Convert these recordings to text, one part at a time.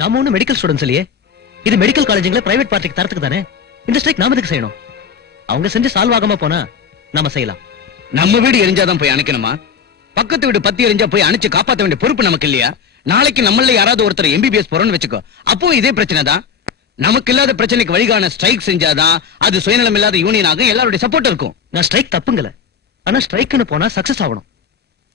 நாம ஒண்ணு medical students இல்லையே. இது மெடிக்கல் காலேஜ்ல பிரைவேட் பார்ட்டிக்கு தரத்துக்கு தானே. இந்த ஸ்ட்ரைக் நாம எதுக்கு செய்யணும்? அவங்க செஞ்சு சால்வ் ஆகாம போனா நாம செய்யலாம். நம்ம வீடு எரிஞ்சாதான் போய் அணைக்கணுமா? பக்கத்து வீடு பத்தி எரிஞ்சா போய் அணைச்சு காப்பாற்ற வேண்டிய பொறுப்பு நமக்கு இல்லையா? நாளைக்கு நம்மள யாராவது ஒருத்தர் எம்பிபிஎஸ் போறோம்னு வச்சுக்கோ, அப்போ இதே பிரச்சனை தான். நமக்கு இல்லாத பிரச்சனைக்கு வழிகாண ஸ்ட்ரைக் செஞ்சாதான் அது சுயநலம் இல்லாத யூனியன் ஆகும், எல்லாருடைய சப்போர்ட் இருக்கும். நான் ஸ்ட்ரைக் தப்புங்கல, ஆனா ஸ்ட்ரைக்னு போனா சக்சஸ் ஆகணும்.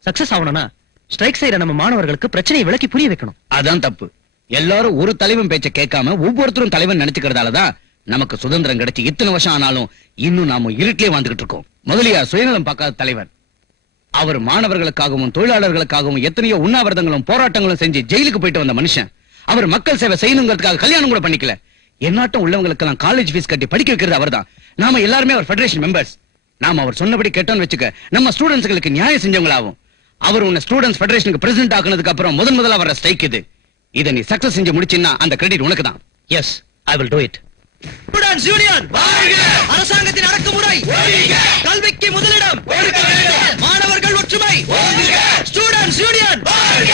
சக்சஸ் ஆகணும்னா ஸ்ட்ரைக் செய்யற நம்ம மாணவர்களுக்கு பிரச்சனையை விளக்கி புரிய வைக்கணும். அதான் தப்பு. எல்லாரும் ஒரு தலைவன் பேச்ச கேட்காம ஒவ்வொருத்தரும் தலைவன் நினைச்சுக்கிறதாலதான் நமக்கு சுதந்திரம் கிடைச்சு இத்தனை வருஷம் ஆனாலும் இன்னும் நாம இருட்டிலே வாழ்ந்துகிட்டு இருக்கோம். முதலியார் சுயநலம் பார்க்காத தலைவர். அவர் மாணவர்களுக்காகவும் தொழிலாளர்களுக்காகவும் எத்தனையோ உண்ணாவிரதங்களும் போராட்டங்களும் செஞ்சு ஜெயிலுக்கு போயிட்டு வந்த மனுஷன். அவர் மக்கள் சேவை செய்யணுங்கிறதுக்காக கல்யாணம் கூட பண்ணிக்கல. என்னாட்டம் உள்ளவங்களுக்கெல்லாம் காலேஜ் ஃபீஸ் கட்டி படிக்க வைக்கிறது அவர்தான். நாம எல்லாருமே அவர் ஃபெடரேஷன் மெம்பர்ஸ். நாம அவர் சொன்னபடி கேட்டோம்னு வச்சுக்க, நம்ம ஸ்டூடெண்ட்ஸ்களுக்கு நியாயம் செஞ்சவங்களாகும். அவர் உன்னை ஸ்டூடெண்ட்ஸ் ஃபெடரேஷனுக்கு பிரசிடென்ட் ஆக்குனதுக்கு அப்புறம் முதல்ல வர ஸ்ட்ரைக் இது. இத நீ சக்சஸ் செஞ்சு முடிச்சினா அந்த கிரெடிட் உனக்கு தான். Yes, I will do it. Students union வாழ்க! அரசாங்கத்தின் அடக்குமுறை ஒழிக! கல்விக்கு முதலிடம் கொடுக்க வேண்டும்! மாணவர்கள் ஒற்றுமை வாழ்க! ஸ்டூடெண்ட்ஸ் யூனியன் வாழ்க!